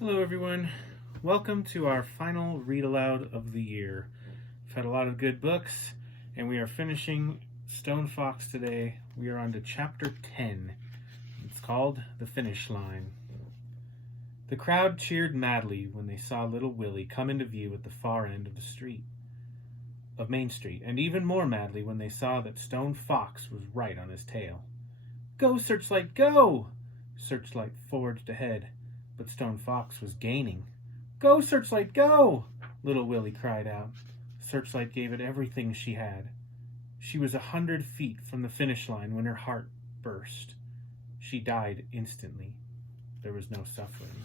Hello, everyone. Welcome to our final read aloud of the year. We've had a lot of good books, and we are finishing Stone Fox today. We are on to chapter 10. It's called The Finish Line. The crowd cheered madly when they saw little Willie come into view at the far end of Main Street, and even more madly when they saw that Stone Fox was right on his tail. "Go, Searchlight, go!" Searchlight forged ahead, but Stone Fox was gaining. "Go, Searchlight, go!" little Willie cried out. Searchlight gave it everything she had. She was 100 feet from the finish line when her heart burst. She died instantly. There was no suffering.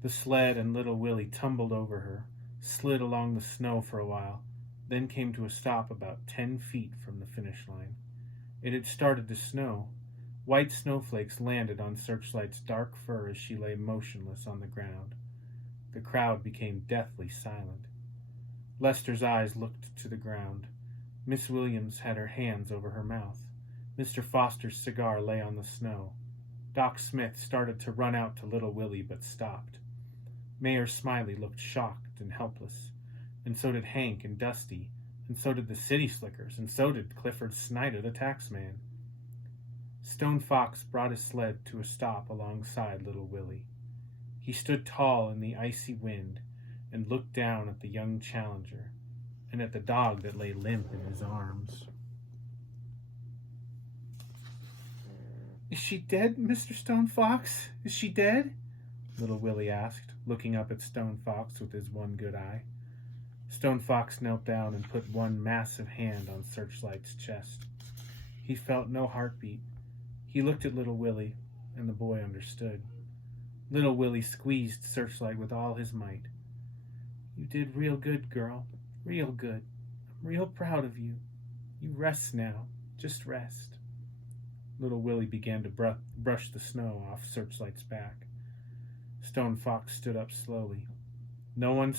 The sled and little Willie tumbled over her, slid along the snow for a while, then came to a stop about 10 feet from the finish line. It had started to snow. White snowflakes landed on Searchlight's dark fur as she lay motionless on the ground. The crowd became deathly silent. Lester's eyes looked to the ground. Miss Williams had her hands over her mouth. Mr. Foster's cigar lay on the snow. Doc Smith started to run out to little Willie, but stopped. Mayor Smiley looked shocked and helpless, and so did Hank and Dusty, and so did the City Slickers, and so did Clifford Snyder, the taxman. Stone Fox brought his sled to a stop alongside little Willie. He stood tall in the icy wind and looked down at the young challenger and at the dog that lay limp in his arms. "Is she dead, Mr. Stone Fox? Is she dead?" little Willie asked, looking up at Stone Fox with his one good eye. Stone Fox knelt down and put one massive hand on Searchlight's chest. He felt no heartbeat. He looked at little Willie, and the boy understood. Little Willie squeezed Searchlight with all his might. "You did real good, girl. Real good. I'm real proud of you. You rest now. Just rest." Little Willie began to brush the snow off Searchlight's back. Stone Fox stood up slowly. No one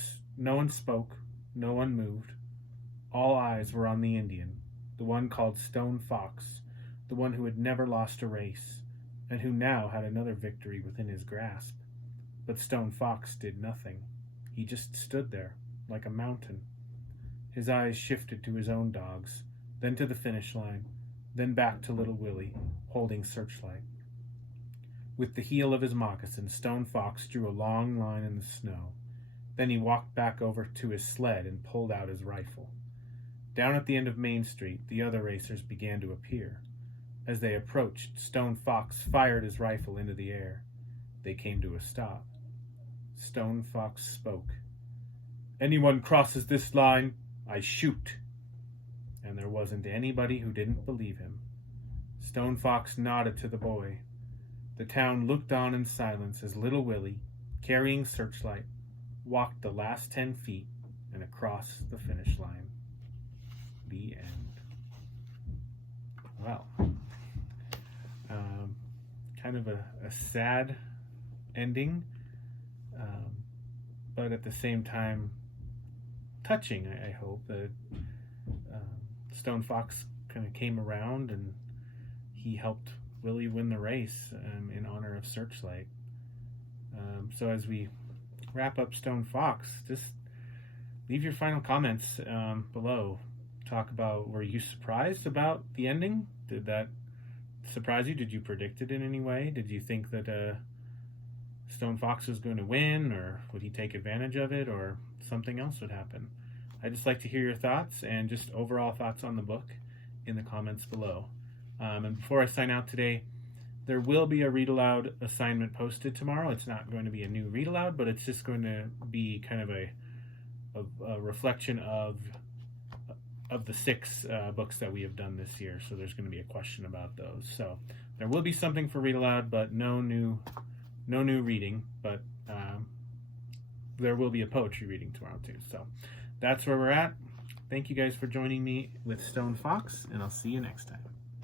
spoke. No one moved. All eyes were on the Indian, the one called Stone Fox, the one who had never lost a race, and who now had another victory within his grasp. But Stone Fox did nothing. He just stood there, like a mountain. His eyes shifted to his own dogs, then to the finish line, then back to little Willie, holding Searchlight. With the heel of his moccasin, Stone Fox drew a long line in the snow. Then he walked back over to his sled and pulled out his rifle. Down at the end of Main Street, the other racers began to appear. As they approached, Stone Fox fired his rifle into the air. They came to a stop. Stone Fox spoke. "Anyone crosses this line, I shoot." And there wasn't anybody who didn't believe him. Stone Fox nodded to the boy. The town looked on in silence as little Willie, carrying Searchlight, walked the last 10 feet and across the finish line. The end. Well, kind of a sad ending, but at the same time touching. I hope that Stone Fox kind of came around and he helped Willie win the race in honor of Searchlight. So as we wrap up Stone Fox, just leave your final comments below. Talk about, were you surprised about the ending? Did that surprise you? Did you predict it in any way? Did you think that Stone Fox was going to win, or would he take advantage of it, or something else would happen? I'd just like to hear your thoughts and just overall thoughts on the book in the comments below. And before I sign out today, there will be a read aloud assignment posted tomorrow. It's not going to be a new read aloud, but it's just going to be kind of a reflection of the 6 books that we have done this year. So there's going to be a question about those. So there will be something for read aloud, but no new reading. But there will be a poetry reading tomorrow too. So that's where we're at. Thank you guys for joining me with Stone Fox, and I'll see you next time.